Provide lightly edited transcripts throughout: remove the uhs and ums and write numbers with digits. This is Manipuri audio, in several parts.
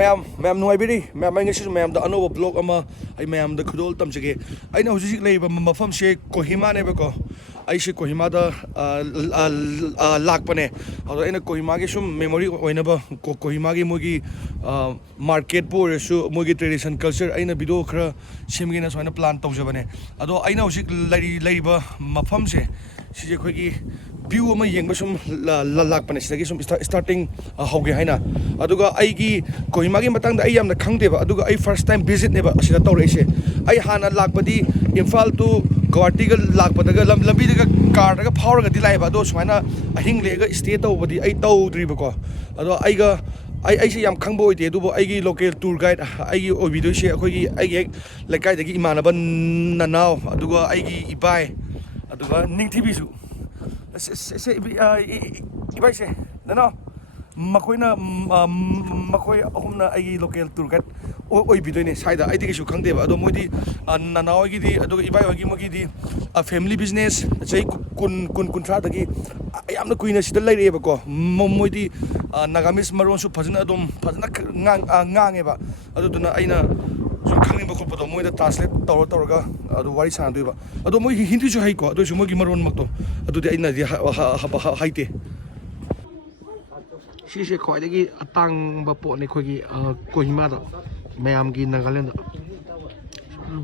ꯃꯌꯥꯝ ꯅꯨꯡꯉꯥꯏꯕꯤꯔꯤ ꯃꯌꯥꯝ ꯑꯩ ꯉꯁꯤꯁꯨ ꯃꯌꯥꯝꯗ ꯑꯅꯧꯕ ꯕ꯭ꯂꯣꯛ ꯑꯃ ꯑꯩ ꯃꯌꯥꯝꯗ ꯈꯨꯗꯣꯜ ꯇꯝꯖꯒꯦ ꯑꯩꯅ ꯍꯧꯖꯤꯛ ꯂꯩꯔꯤꯕ ꯃꯐꯝꯁꯦ ꯀꯣꯍꯤꯃꯥꯅꯦꯕꯀꯣ ꯑꯩꯁꯦ ꯀꯣꯍꯤꯃꯥꯗ ꯂꯥꯛꯄꯅꯦ ꯑꯗꯣ ꯑꯩꯅ ꯀꯣꯍꯤꯃꯥꯒꯤ ꯁꯨꯝ ꯃꯦꯃꯣꯔꯤ ꯑꯣꯏꯅꯕ ꯀꯣꯍꯤꯃꯥꯒꯤ ꯃꯣꯏꯒꯤ ꯃꯥꯔꯀꯦꯠꯄꯨ ꯑꯣꯏꯔꯁꯨ ꯃꯣꯏꯒꯤ ꯇ꯭ꯔꯦꯗꯤꯁꯟ ꯀꯜꯆꯔ ꯑꯩꯅ ꯚꯤꯗꯤꯑꯣ ꯈꯔ ꯁꯦꯝꯒꯦꯅ ꯁꯨꯃꯥꯏꯅ ꯄ꯭ꯂꯥꯟ ꯇꯧꯖꯕꯅꯦ ꯑꯗꯣ ꯑꯩꯅ ꯍꯧꯖꯤꯛ ꯂꯩꯔꯤꯕ ꯃꯐꯝꯁꯦ ꯁꯤꯁꯦ ꯑꯩꯈꯣꯏꯒꯤ ꯚ꯭ꯌꯨ ꯑꯃ ꯌꯦꯡꯕ ꯁꯨꯝ ꯂꯥꯛꯄꯅꯦ ꯁꯤꯗꯒꯤ ꯁꯨꯝ ꯁ꯭ꯇꯥꯔꯇꯤꯡ ꯍꯧꯒꯦ ꯍꯥꯏꯅ ꯑꯗꯨꯒ ꯑꯩꯒꯤ ꯀꯣꯍꯤꯃꯥꯒꯤ ꯃꯇꯥꯡꯗ ꯑꯩ ꯌꯥꯝꯅ ꯈꯪꯗꯦꯕ ꯑꯗꯨꯒ ꯑꯩ ꯐꯥꯔꯁ ꯇꯥꯏꯝ ꯚꯤꯖꯤꯠꯅꯦꯕ ꯑꯁꯤꯗ ꯇꯧꯔꯛꯏꯁꯦ ꯑꯩ ꯍꯥꯟꯅ ꯂꯥꯛꯄꯗꯤ ꯏꯝꯐꯥꯜ ꯇꯨ ꯒꯧꯍꯥꯇꯤꯒ ꯂꯥꯛꯄꯗꯒ ꯂꯝꯕꯤꯗꯒ ꯀꯥꯔꯗꯒ ꯐꯥꯎꯔꯒꯗꯤ ꯂꯥꯛꯑꯦꯕ ꯑꯗꯣ ꯁꯨꯃꯥꯏꯅ ꯑꯍꯤꯡ ꯂꯦꯛꯑꯒ ꯏꯁꯇꯦ ꯇꯧꯕꯗꯤ ꯑꯩ ꯇꯧꯗ꯭ꯔꯤꯕꯀꯣ ꯑꯗꯣ ꯑꯩꯁꯦ ꯌꯥꯝ ꯈꯪꯕ ꯑꯣꯏꯗꯦ ꯑꯗꯨꯕꯨ ꯑꯩꯒꯤ ꯂꯣꯀꯦꯜ ꯇꯨꯔ ꯒꯥꯏꯗ ꯑꯩꯒꯤ ꯑꯣꯏꯕꯤꯗꯣꯏꯁꯦ ꯑꯩꯒꯤ ꯍꯦꯛ ꯂꯩꯀꯥꯏꯗꯒꯤ ꯏꯃꯥꯟꯅꯕ ꯅꯅꯥꯎ ꯑꯗꯨꯒ ꯑꯩꯒꯤ ꯏꯕꯥꯏ ꯑꯗꯨꯒ ꯅꯤꯡꯊꯤꯕꯤꯁꯨ ꯏꯕꯥꯏꯁꯦ ꯅꯅꯥꯎ ꯃꯈꯣꯏ ꯑꯍꯨꯝꯅ ꯑꯩꯒꯤ ꯂꯣꯀꯦꯜ ꯇꯨꯔ ꯒꯥꯏꯗ ꯑꯣꯏꯕꯤꯗꯣꯏꯅꯦ ꯁ꯭ꯋꯥꯏꯗ ꯑꯩꯗꯤ ꯀꯩꯁꯨ ꯈꯪꯗꯦꯕ ꯑꯗꯣ ꯃꯣꯏꯗꯤ ꯅꯅꯥꯎ ꯍꯣꯏꯒꯤꯗꯤ ꯑꯗꯨꯒ ꯏꯕꯥꯏ ꯍꯣꯏꯒꯤ ꯃꯣꯏꯒꯤꯗꯤ ꯐꯦꯃꯤꯂꯤ ꯕꯤꯖꯤꯅꯦꯁ ꯆꯍꯤ ꯀꯨꯟꯊ꯭ꯔꯥꯗꯒꯤ ꯌꯥꯝꯅ ꯀꯨꯏꯅ ꯁꯤꯗ ꯂꯩꯔꯛꯑꯦꯕꯀꯣ ꯃꯣꯏꯗꯤ ꯅꯥꯒꯥꯃꯤꯁ ꯃꯔꯣꯟꯁꯨ ꯐꯖꯅ ꯉꯥꯡꯉꯦꯕ ꯑꯗꯨꯗꯨꯅ ꯑꯩꯅ ꯁꯨꯝ ꯈꯪꯅꯤꯡꯕ ꯈꯣꯠꯄꯗꯣ ꯃꯣꯏꯗ ꯇ꯭ꯔꯥꯟꯁꯂꯦꯠ ꯇꯧꯔꯒ ꯑꯗꯨ ꯋꯥꯔꯤ ꯁꯥꯟꯅꯗꯣꯏꯕ ꯑꯗꯣ ꯃꯣꯏ ꯍꯤꯟꯗꯤꯁꯨ ꯍꯩꯀꯣ ꯑꯗꯨꯑꯣꯏꯁꯨ ꯃꯣꯏꯒꯤ ꯃꯔꯣꯟꯃꯛꯇꯣ ꯑꯗꯨꯗꯤ ꯑꯩꯅꯗꯤ ꯍꯩꯇꯦ ꯁꯤꯁꯦ ꯈ꯭ꯋꯥꯏꯗꯒꯤ ꯑꯇꯥꯡꯕ ꯄꯣꯠꯅꯤ ꯑꯩꯈꯣꯏꯒꯤ ꯀꯣꯍꯤꯃꯥꯗ ꯃꯌꯥꯝꯒꯤ ꯅꯥꯒꯥꯂꯦꯟꯗ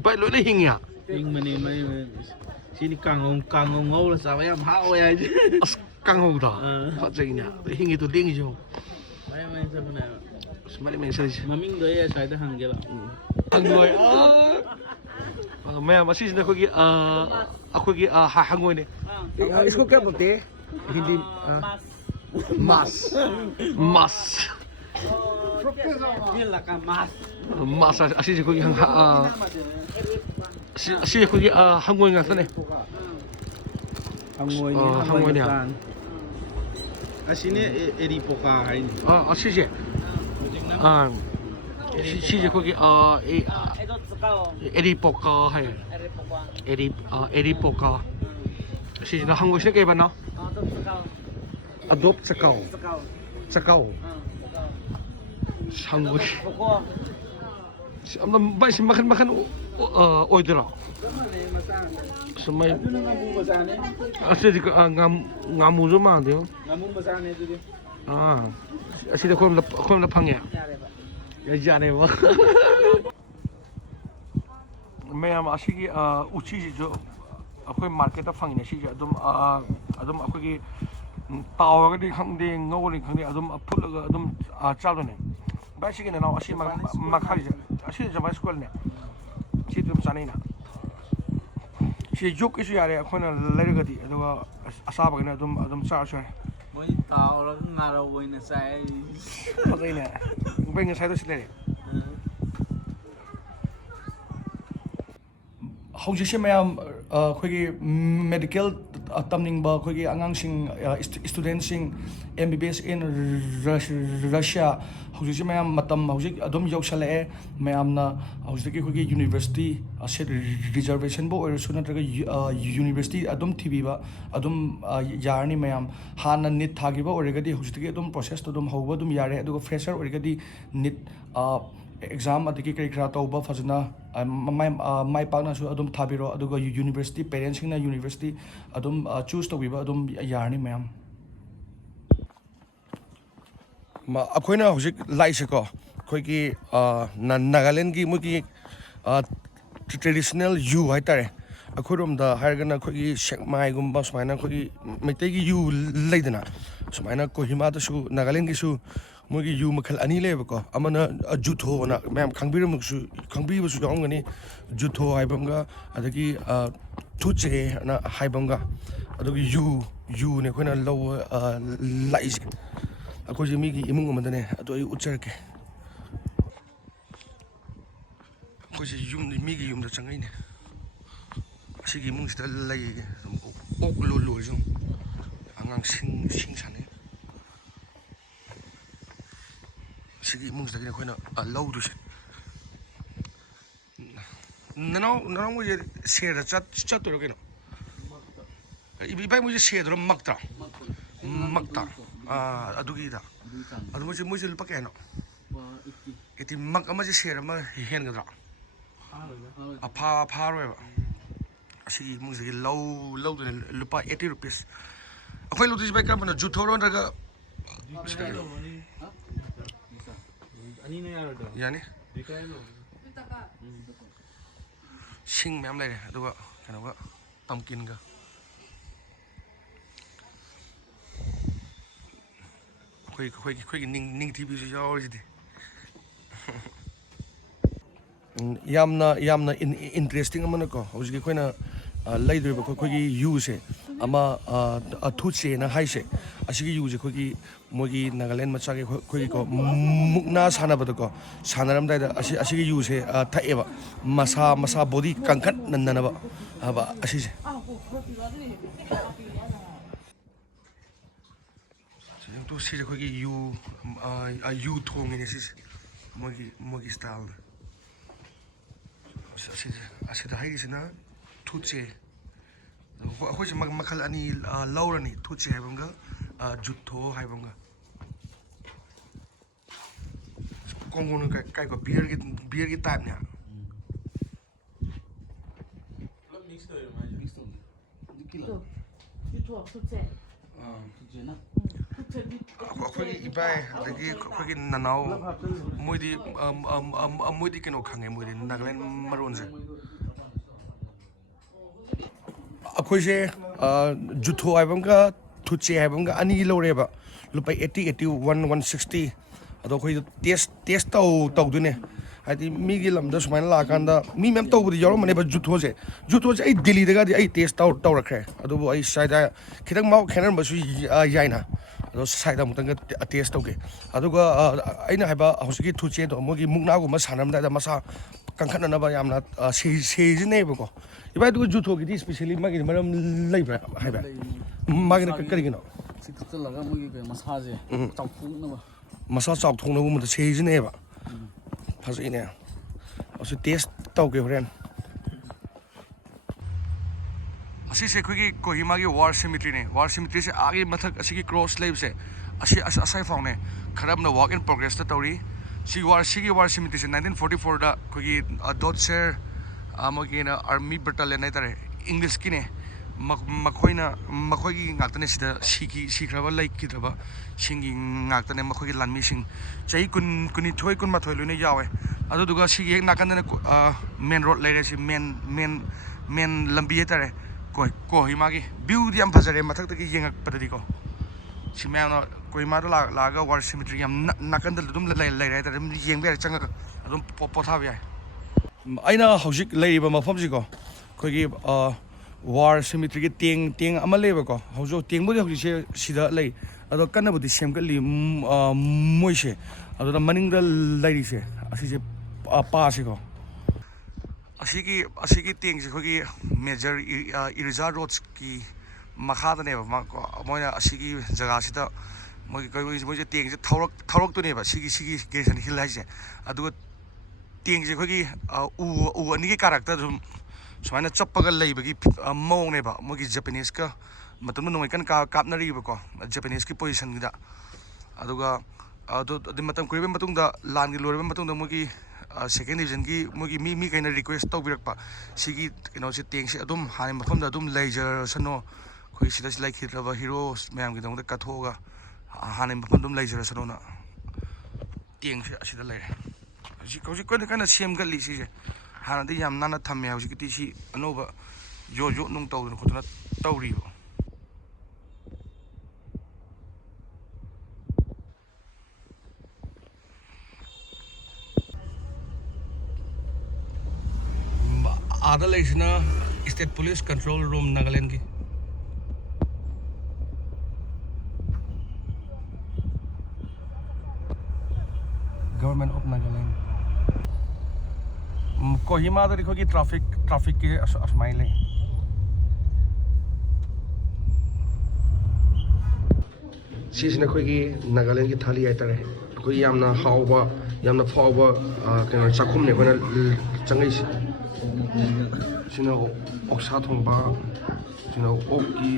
ꯚꯥꯏ ꯂꯣꯏꯅ ꯍꯤꯡꯉꯤ ꯍꯤꯡꯕꯅꯤ ꯁꯤꯗꯤ ꯀꯥꯡꯉꯧ ꯉꯧꯔ ꯆꯥꯕ ꯌꯥꯝ ꯍꯥꯎꯋꯦ ꯍꯥꯏꯗꯤ ꯑꯁ ꯀꯥꯡꯍꯧꯗ ꯐꯖꯩꯅꯦ ꯍꯤꯡꯉꯤꯗꯣ ꯂꯦꯡꯉꯤꯁꯨ ꯃꯌꯥꯝ ꯆꯠꯄꯅꯦ ꯆꯠꯂꯤꯁꯦ ꯃꯃꯤꯡꯗꯣ ꯑꯩ ꯑꯁ꯭ꯋꯥꯏꯗ ꯍꯪꯒꯦ ꯂꯥꯛꯑꯣ ꯍꯪꯉꯣꯏ ꯃꯌꯥꯝ ꯑꯁꯤꯁꯤꯅ ꯑꯩꯈꯣꯏꯒꯤ ꯍꯪꯉꯣꯏꯅꯦ इसको क्या बोलते हैं हिंदी मास मास ꯑꯁꯤꯁꯦ ꯑꯩꯈꯣꯏꯒꯤ ꯑꯁꯤ ꯑꯩꯈꯣꯏꯒꯤ ꯍꯪꯉꯣꯏ ꯉꯥꯛꯇꯅꯦ ꯍꯪꯉꯣꯏꯅꯦ ꯑꯁꯤꯅꯦ ꯑꯦꯔꯤꯄꯣꯀꯥ ꯍꯥꯏꯅꯤ ꯑꯁꯤꯁꯦ 시제 거기 에리포카 해 에리포카 시제나 한국식 해봤나? 아덥 차카오 한국 아무튼 맛이 마칸 어디라 정말 아시지 나무 좀 안 돼요? 나무 마사네 두디 아시다 그럼 방해 야자네요. मैम असिगी उचीजिजो अखोई मार्केट फंगने सिजे अदुम अखोगी तावगदि खंगदे ngawli खंगदे अदुम फुलगा अदुम चालने बासिगी नाव असि मखालिजे असि जमा स्कूल ने सि दुम चानेना सि जुक इस यारे अखोना लेरगदि अदुगा असाबगने अदुम चासो मोइ तावरा ngaराव ओइना चाय फजैने बै ngसाइदो सिलेरे हौजिसे मैम अखोगी मेडिकल तमनिंगबा अखोगी आंगांसिंग स्टूडेंट्सिंग MBBS इन रशिया हौजिसे मैम मतम हौजिक अदुम यौसलए मैमना हौजिकी अखोगी यूनिवर्सिटी सेट रिजर्वेशन बो ओरसु नत्रगा यूनिवर्सिटी अदुम थिबिबा अदुम यारनी मैम हाना निट थागिबा ओरगदी हौजिकी अदुम प्रोसेस तो अदुम हौबा अदुम यारे अदुगा फ्रेशर ओरगदी निट एग्जाम अदगी कई खरा तौबा फजना माइ पाकनासु अदुम थाबिरो अदुगा यूनिवर्सिटी पेरेंट्सिंगना यूनिवर्सिटी अदुम चूज तौबिबा अदुम यारनी मैम अखोइना हौजिक लाइसेको अखोइगी नागालैंड की मुगी ट्रेडिशनल यू हाइतारे अखोइरोमदा हाइरगना अखोइगी सेकमाइगुम्बा सुमाइना अखोइगी मैतैगी यू लैदना सुमाइना कोहिमादसु नागालैंडगिसु मोगी यू मखल अनि लेबको अमना जुथो ना मैम खंगबिबसु यावंगनी जुथो हाइबमगा अदगी थुचे ना हाइबमगा अदगी यू ने खोना लो लाइसे अखोजे मीगी इमुंग अमदने अदो आई उच्चरके अखोजे यूम मीगी यूमदा चंगैने सिगी इमुंगसिदा लै ओक लो जों आंगां सिं साने सिगी इमुंगसिदा खोना लौदुसे ननाव मुझे शेर चतुरो केनो इबाई मुझे शेर मक्ता अदुगीदा अदु मुझे लुपा केनो 80 mak ama share ama hen gadra apha asigi mungsi low de lupa 80 rupees akhoi lo dis bai kam na Jutho ron raga ani na yaro do yani dikai lo sing mem lai aduga kanoga pumpkin ga khoi ning tv ji yaw ji yamna interesting amana ko hojiki khoina laidriba khoigi use ama thuche na haise asigi use khoigi mogi Nagaland macha ge khoigi ko mukna sana bada ko sanaram dai da asigi use thaeba masa body kankat nanna ba aba asise to si khoigi yu thong ni sis mogi style asida haidisina thuche akhoi makhal ani laurani thuche haibanga Jutho haibanga kongon kai ko beer gi type nya mix to mai mix to dikila Jutho thuche thuche na akhoi ibai adagi akhoi nanau moidi keno khange moidi Nagaland maron se akhoi je Jutho haibanga thuche haibanga ani loreba lupai 80 81 160 ado khoi test tau dune hadi mi gi lamda sumaina la kanda mi mem tau budi yaro mane ba Jutho je ai Delhi daga di ai test tau rakhe ado ai saida khidang mau khenar ba su yaina ado saida mutang test tau ge aduga aina haiba hosiki thuche do mogi mukna gu ma sanam da masa kangkhana na ba yamna se ne ba ko ibai du Jutho gi especially magi maram leibra haiba magi kari gino sikta laga mugi ke massage chawphung na ba masa chawk thong na gu ma se ne ba phasai ne asu test tau ge horen asi se khogi Kohima gi war cemetery se agi mathak asi gi cross lab se asai faung ne kharab na work in progress ta tauri si war cemetery se 1944 da khogi dot share amogi na army battalion nai tare English ki ne makhoi gi ngaktane sida sikraba lai kidraba singi ngaktane makhoi gi lanmi sing chai kuni thoi kun ma thoi lune yawe adu duga si ek nakandane main road lai resi main lambi tare Kohima gi view di am phajare mathak ta gi yengak patadi ko simyana Kohima da laga war cemetery am nakandal dum lai rai tare yengbe changa adum potha ya aina hojik leiba mafam ji ko khogi war cemetery gi teng ama leba ko hojo teng bodi hoji se sida lei ado kanna bodi semgali moise ado da maning da lairi se asi se pa se ko asigi teng se khogi major irija roads ki makha da ne ba moina asigi jaga sida moi teng se thaurak to ne ba sigi gersan hill hai se adu teng se khogi u ani gi character dum sumaina chappaga leibagi mong ne ba mogi Japanese ka matum no kan kapnari ba ko Japanese ki position gida aduga adi matam kuribe matung da lan gi lorbe matung da mogi second division gi mogi mi kaina request to birak pa sigi se teng se adum hani mafam da adum laser sano khoi sida lai khiraba heroes mayam gi dong da kathoga hani mafam dum laser sano na teng se asida lai ji ko kana sem ga li si je hanadi yam nana thamme hojiki si anoba yo nung tawduna khotuna tawribo ada leisna state police control room Nagaland ki government of Nagaland Kohima da देखो कि ट्रैफिक के असमाइल है सिजना कोई की नागालैंड की थाली आइता है कोई यामना हाउबा यामना फाउबा कना चाखुम ने कोना चंगै सिना ओक्सा थोंबा सिना ओकी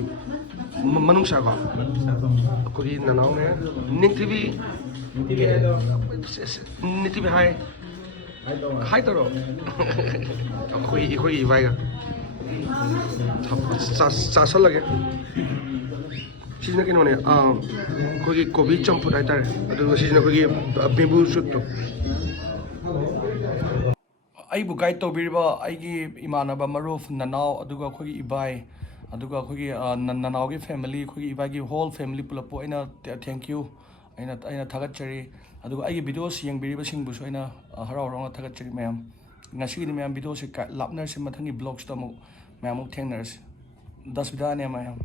मनुसा का कोई ननाव ने निक टीवी ꯅꯤꯇꯤꯕꯤ ꯍꯥꯏ ꯍꯥꯏ ꯇꯧꯔꯣ ꯑꯩꯈꯣꯏ ꯏꯕꯥꯏꯒ ꯆꯥꯁꯜꯂꯒꯦ ꯁꯤꯁꯤꯅ ꯀꯩꯅꯣꯅꯦ ꯑꯩꯈꯣꯏꯒꯤ ꯀꯣꯕꯤ ꯆꯝꯐꯨꯠ ꯍꯥꯏꯇꯥꯔꯦ ꯑꯗꯨꯒ ꯁꯤꯁꯤꯅ ꯑꯩꯈꯣꯏꯒꯤ ꯕꯦꯝꯕꯨ ꯁꯨꯠꯇꯣ ꯑꯩꯕꯨ ꯒꯥꯏꯗ ꯇꯧꯕꯤꯔꯤꯕ ꯑꯩꯒꯤ ꯏꯃꯥꯟꯅꯕ ꯃꯔꯨꯞ ꯅꯅꯥꯎ ꯑꯗꯨꯒ ꯑꯩꯈꯣꯏꯒꯤ ꯏꯕꯥꯏ ꯑꯗꯨꯒ ꯑꯩꯈꯣꯏꯒꯤ ꯅꯅꯥꯎꯒꯤ ꯐꯦꯃꯤꯂꯤ ꯑꯩꯈꯣꯏꯒꯤ ꯏꯕꯥꯏꯒꯤ ꯍꯣꯜ ꯐꯦꯃꯤꯂꯤ ꯄꯨꯂꯞꯄꯨ ꯑꯩꯅ ꯊꯦꯡꯛ ꯌꯨ ꯑꯩꯅ ꯊꯥꯒꯠꯆꯔꯤ ꯑꯗꯨꯒ ꯑꯩꯒꯤ ꯚꯤꯗꯤꯑꯣꯁ ꯌꯦꯡꯕꯤꯔꯤꯕꯁꯤꯡꯕꯨꯁꯨ ꯑꯩꯅ ꯍꯔꯥꯎ ꯍꯔꯥꯎꯅ ꯊꯥꯒꯠꯆꯔꯤ ꯃꯌꯥꯝ ꯉꯁꯤꯒꯤꯗꯤ ꯃꯌꯥꯝ ꯚꯤꯗꯤꯑꯣꯁꯤ ꯂꯥꯞꯅꯔꯁꯤ ꯃꯊꯪꯒꯤ ꯕ꯭ꯂꯣꯛꯁꯇ ꯑꯃꯨꯛ ꯃꯌꯥꯝ ꯑꯃꯨꯛ ꯊꯦꯡꯅꯔꯁꯤ ꯗꯁꯕꯤꯗꯥꯅꯦ ꯃꯌꯥꯝ